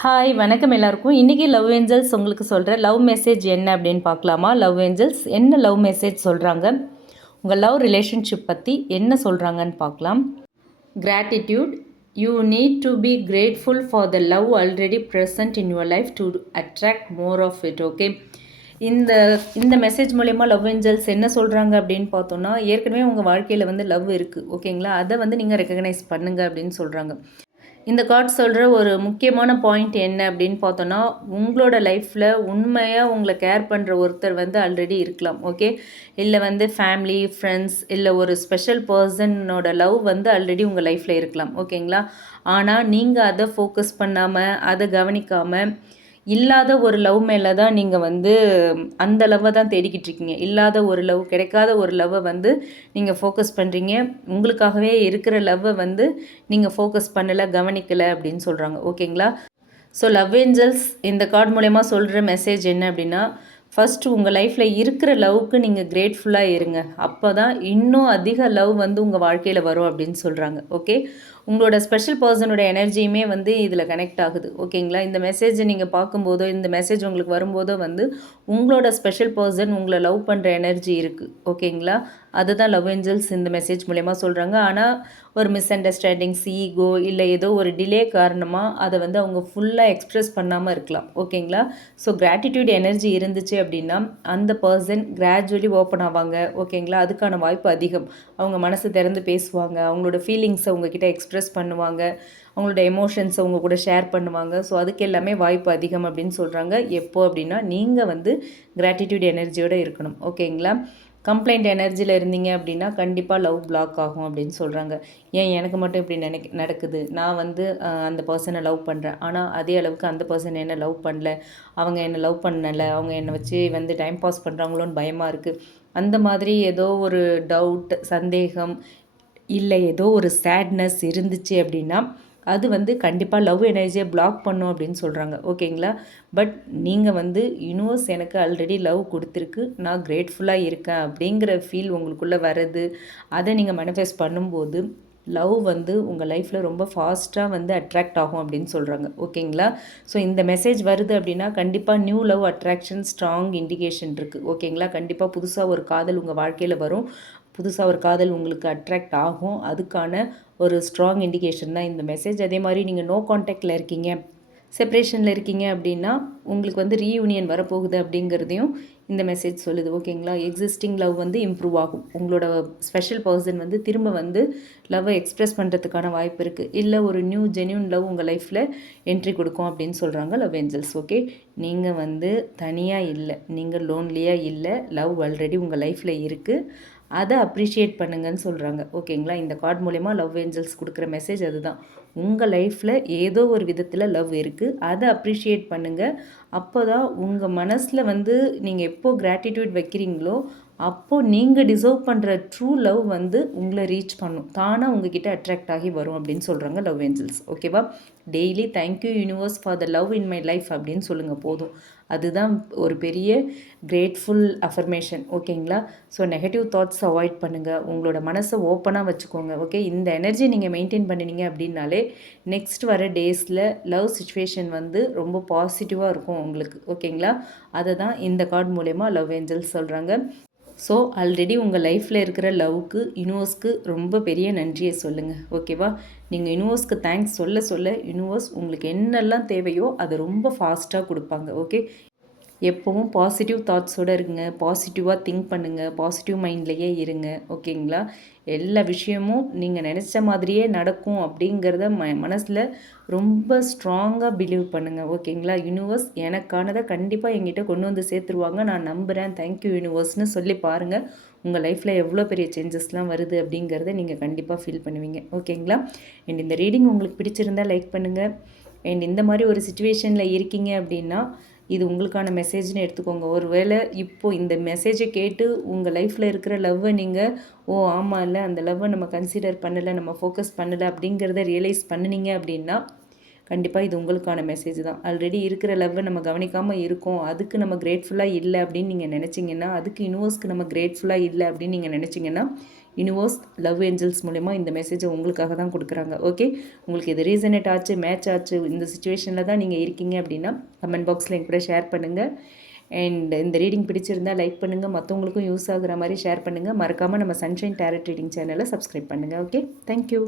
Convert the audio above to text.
Hi வணக்கம் எல்லாருக்கும். இன்றைக்கி லவ் ஏஞ்சல்ஸ் உங்களுக்கு சொல்கிற லவ் மெசேஜ் என்ன அப்படின்னு பார்க்கலாமா? லவ் ஏஞ்சல்ஸ் என்ன லவ் மெசேஜ் சொல்கிறாங்க, உங்கள் லவ் ரிலேஷன்ஷிப் பற்றி என்ன சொல்கிறாங்கன்னு பார்க்கலாம். Gratitude. You need to be grateful for the love already present in your life to attract more of it. Okay, இந்த இந்த மெசேஜ் மூலயமா லவ் ஏஞ்சல்ஸ் என்ன சொல்கிறாங்க அப்படின்னு பார்த்தோன்னா, ஏற்கனவே உங்கள் வாழ்க்கையில் வந்து லவ் இருக்குது, ஓகேங்களா? அதை வந்து நீங்கள் ரெக்கக்னைஸ் பண்ணுங்கள் அப்படின்னு சொல்கிறாங்க. இந்த கார்ட் சொல்கிற ஒரு முக்கியமான பாயிண்ட் என்ன அப்படின்னு பார்த்தோன்னா, உங்களோட லைஃப்பில் உண்மையாக உங்களை கேர் பண்ணுற ஒருத்தர் வந்து ஆல்ரெடி இருக்கலாம். ஓகே, இல்லை வந்து ஃபேமிலி, ஃப்ரெண்ட்ஸ், இல்லை ஒரு ஸ்பெஷல் பர்சனோட லவ் வந்து ஆல்ரெடி உங்கள் லைஃப்பில் இருக்கலாம். ஓகேங்களா? ஆனால் நீங்கள் அதை ஃபோக்கஸ் பண்ணாமல், அதை கவனிக்காமல், இல்லாத ஒரு லவ் மேலே தான் நீங்கள் வந்து அந்த லவ்வை தான் தேடிக்கிட்டு இருக்கீங்க. இல்லாத ஒரு லவ், கிடைக்காத ஒரு லவ்வை வந்து நீங்கள் ஃபோக்கஸ் பண்ணுறீங்க. உங்களுக்காகவே இருக்கிற லவ்வை வந்து நீங்கள் ஃபோக்கஸ் பண்ணலை, கவனிக்கலை அப்படின்னு சொல்கிறாங்க. ஓகேங்களா? ஸோ லவ் ஏஞ்சல்ஸ் இந்த கார்டு மூலயமா சொல்கிற மெசேஜ் என்ன அப்படின்னா, ஃபஸ்ட்டு உங்கள் லைஃப்பில் இருக்கிற லவ்வுக்கு நீங்கள் கிரேட்ஃபுல்லாக இருங்க. அப்போ தான் இன்னும் அதிக லவ் வந்து உங்கள் வாழ்க்கையில் வரும் அப்படின்னு சொல்கிறாங்க. ஓகே, உங்களோட ஸ்பெஷல் பர்சனோட எனர்ஜியுமே வந்து இதில் கனெக்ட் ஆகுது. ஓகேங்களா? இந்த மெசேஜை நீங்கள் பார்க்கும்போதோ, இந்த மெசேஜ் உங்களுக்கு வரும்போதோ வந்து உங்களோட ஸ்பெஷல் பர்சன் உங்களை லவ் பண்ணுற எனர்ஜி இருக்குது. ஓகேங்களா? அதுதான் லவ் ஏஞ்சல்ஸ் இந்த மெசேஜ் மூலயமா சொல்கிறாங்க. ஆனால் ஒரு மிஸ் அண்டர்ஸ்டாண்டிங்ஸ், ஈகோ, இல்லை ஏதோ ஒரு டிலே காரணமாக அதை வந்து அவங்க ஃபுல்லாக எக்ஸ்ப்ரெஸ் பண்ணாமல் இருக்கலாம். ஓகேங்களா? ஸோ கிராட்டிடியூட் எனர்ஜி இருந்துச்சு அப்படின்னா அந்த பர்சன் கிராஜுவலி ஓப்பன் ஆவாங்க. ஓகேங்களா? அதுக்கான வாய்ப்பு அதிகம். அவங்க மனசு திறந்து பேசுவாங்க, அவங்களோட ஃபீலிங்ஸை உங்ககிட்ட எக்ஸ்ப்ரெஸ் பண்ணுவாங்க, அவங்களோட எமோஷன்ஸை உங்கள் கூட ஷேர் பண்ணுவாங்க. ஸோ அதுக்கு எல்லாமே வாய்ப்பு அதிகம் அப்படின்னு சொல்கிறாங்க. எப்போ அப்படின்னா நீங்கள் வந்து கிராட்டிடியூட் எனர்ஜியோடு இருக்கணும். ஓகேங்களா? கம்ப்ளைண்ட் எனர்ஜியில் இருந்தீங்க அப்படின்னா கண்டிப்பாக லவ் பிளாக் ஆகும் அப்படின்னு சொல்கிறாங்க. ஏன் எனக்கு மட்டும் இப்படி நடக்குது, நான் வந்து அந்த பர்சனை லவ் பண்ணுறேன், ஆனால் அதே அளவுக்கு அந்த பர்சன் என்னை லவ் பண்ணல, அவங்க என்னை லவ் பண்ணலை, அவங்க என்னை வச்சு வந்து டைம் பாஸ் பண்ணுறாங்களோன்னு பயமாக இருக்குது. அந்த மாதிரி ஏதோ ஒரு டவுட், சந்தேகம், இல்லை ஏதோ ஒரு சேட்னஸ் இருந்துச்சு அப்படின்னா அது வந்து கண்டிப்பாக லவ் எனர்ஜியை பிளாக் பண்ணும் அப்படின்னு சொல்கிறாங்க. ஓகேங்களா? பட் நீங்கள் வந்து யூனிவர்ஸ் எனக்கு ஆல்ரெடி லவ் கொடுத்துருக்கு, நான் கிரேட்ஃபுல்லாக இருக்கேன் அப்படிங்கிற ஃபீல் உங்களுக்குள்ளே வர்றது, அதை நீங்கள் மேனிஃபெஸ்ட் பண்ணும்போது லவ் வந்து உங்கள் லைஃப்பில் ரொம்ப ஃபாஸ்ட்டாக வந்து அட்ராக்ட் ஆகும் அப்படின்னு சொல்கிறாங்க. ஓகேங்களா? ஸோ இந்த மெசேஜ் வருது அப்படின்னா கண்டிப்பாக new love attraction strong indication இருக்குது. ஓகேங்களா? கண்டிப்பாக புதுசாக ஒரு காதல் உங்கள் வாழ்க்கையில் வரும், புதுசாக ஒரு காதல் உங்களுக்கு அட்ராக்ட் ஆகும். அதுக்கான ஒரு ஸ்ட்ராங் இண்டிகேஷன் தான் இந்த மெசேஜ். அதே மாதிரி நீங்கள் நோ கான்டாக்டில் இருக்கீங்க, செப்ரேஷனில் இருக்கீங்க அப்படின்னா உங்களுக்கு வந்து ரீயூனியன் வரப்போகுது அப்படிங்கிறதையும் இந்த மெசேஜ் சொல்லுது. ஓகேங்களா? எக்ஸிஸ்டிங் லவ் வந்து இம்ப்ரூவ் ஆகும். உங்களோட ஸ்பெஷல் பர்சன் வந்து திரும்ப வந்து லவ்வை எக்ஸ்ப்ரெஸ் பண்ணுறதுக்கான வாய்ப்பு இருக்குது. இல்லை ஒரு நியூ ஜென்யூன் லவ் உங்கள் லைஃப்பில் என்ட்ரி கொடுக்கும் அப்படின்னு சொல்கிறாங்க லவ் ஏஞ்சல்ஸ். ஓகே, நீங்கள் வந்து தனியாக இல்லை, நீங்கள் லோன்லியாக இல்லை, லவ் ஆல்ரெடி உங்கள் லைஃப்பில் இருக்குது, அதை அப்ரிஷியேட் பண்ணுங்கன்னு சொல்கிறாங்க. ஓகேங்களா? இந்த கார்டு மூலயமா லவ் ஏஞ்சல்ஸ் கொடுக்குற மெசேஜ் அதுதான். உங்கள் லைஃப்பில் ஏதோ ஒரு விதத்தில் லவ் இருக்குது, அதை அப்ரிஷியேட் பண்ணுங்கள். அப்போ தான் உங்கள் மனசில் வந்து நீங்கள் எப்போ கிராட்டிடியூட் வைக்கிறீங்களோ அப்போது நீங்கள் டிசர்வ் பண்ணுற ட்ரூ லவ் வந்து உங்களை ரீச் பண்ணும், தானாக உங்ககிட்ட அட்ராக்ட் ஆகி வரும் அப்படின்னு சொல்கிறாங்க லவ் ஏஞ்சல்ஸ். ஓகேவா? Daily thank you universe for the love in my life அப்படின்னு சொல்லுங்கள், போதும். அதுதான் ஒரு பெரிய கிரேட்ஃபுல் அஃபர்மேஷன். ஓகேங்களா? ஸோ நெகட்டிவ் தாட்ஸ் அவாய்ட் பண்ணுங்கள், உங்களோட மனசை ஓப்பனாக வச்சுக்கோங்க. ஓகே, இந்த எனர்ஜி நீங்கள் மெயின்டைன் பண்ணினீங்க அப்படின்னாலே நெக்ஸ்ட் வர டேஸில் லவ் சுச்சுவேஷன் வந்து ரொம்ப பாசிட்டிவாக இருக்கும் உங்களுக்கு. ஓகேங்களா? அதை தான் இந்த கார்டு மூலயமா லவ் ஏஞ்சல்ஸ் சொல்கிறாங்க. ஸோ ஆல்ரெடி உங்கள் லைஃப்பில் இருக்கிற லவ்வுக்கு யூனிவர்ஸ்க்கு ரொம்ப பெரிய நன்றியை சொல்லுங்கள். ஓகேவா? நீங்கள் யூனிவர்ஸ்க்கு தேங்க்ஸ் சொல்ல சொல்ல யூனிவர்ஸ் உங்களுக்கு என்னெல்லாம் தேவையோ அதை ரொம்ப ஃபாஸ்ட்டாக கொடுப்பாங்க. ஓகே, எப்போவும் பாசிட்டிவ் தாட்ஸோடு இருங்க, பாசிட்டிவாக திங்க் பண்ணுங்கள், பாசிட்டிவ் மைண்ட்லேயே இருங்க. ஓகேங்களா? எல்லா விஷயமும் நீங்கள் நினச்ச மாதிரியே நடக்கும் அப்படிங்கிறத மனசில் ரொம்ப ஸ்ட்ராங்காக பிலீவ் பண்ணுங்கள். ஓகேங்களா? யூனிவர்ஸ் எனக்கானதை கண்டிப்பாக என்கிட்ட கொண்டு வந்து சேர்த்துருவாங்க, நான் நம்புகிறேன், தேங்க்யூ யூனிவர்ஸ்னு சொல்லி பாருங்கள். உங்கள் லைஃப்பில் எவ்வளோ பெரிய சேஞ்சஸ்லாம் வருது அப்படிங்கிறத நீங்கள் கண்டிப்பாக ஃபீல் பண்ணுவீங்க. ஓகேங்களா? அண்ட் இந்த ரீடிங் உங்களுக்கு பிடிச்சிருந்தால் லைக் பண்ணுங்கள். அண்ட் இந்த மாதிரி ஒரு சுச்சுவேஷனில் இருக்கீங்க அப்படின்னா இது உங்களுக்கான மெசேஜ்னு எடுத்துக்கோங்க. ஒருவேளை இப்போது இந்த மெசேஜை கேட்டு உங்கள் லைஃப்பில் இருக்கிற லவ்வை நீங்கள் ஆமாம் இல்லை அந்த லவ்வை நம்ம கன்சிடர் பண்ணலை, நம்ம ஃபோக்கஸ் பண்ணலை அப்படிங்கிறத ரியலைஸ் பண்ணினீங்க அப்படின்னா கண்டிப்பாக இது உங்களுக்கான மெசேஜ் தான். ஆல்ரெடி இருக்கிற லவ்வை நம்ம கவனிக்காமல் இருக்கோம், அதுக்கு நம்ம கிரேட்ஃபுல்லாக இல்லை அப்படின்னு நீங்கள் நினச்சிங்கன்னா, அதுக்கு யூனிவர்ஸ்க்கு நம்ம கிரேட்ஃபுல்லாக இல்லை அப்படின்னு நீங்கள் நினச்சிங்கன்னா யூனிவர்ஸ் லவ் ஏஞ்சல்ஸ் மூலமா இந்த மெசேஜை உங்களுக்காக தான் கொடுக்குறாங்க. ஓகே, உங்களுக்கு இது ரீசனேட் ஆச்சு, மேட்ச் ஆச்சு, இந்த சுச்சுவேஷனில் தான் நீங்கள் இருக்கீங்க அப்படின்னா கமெண்ட் பாக்ஸில் என் கூட ஷேர் பண்ணுங்கள். அண்ட் இந்த ரீடிங் பிடிச்சிருந்தால் லைக் பண்ணுங்கள், மற்றவங்களுக்கும் யூஸ் ஆகுற மாதிரி ஷேர் பண்ணுங்கள். மறக்காமல் நம்ம சன்ஷைன் டேரட் ரீடிங் சேனலை சப்ஸ்கிரைப் பண்ணுங்கள். Okay, thank you.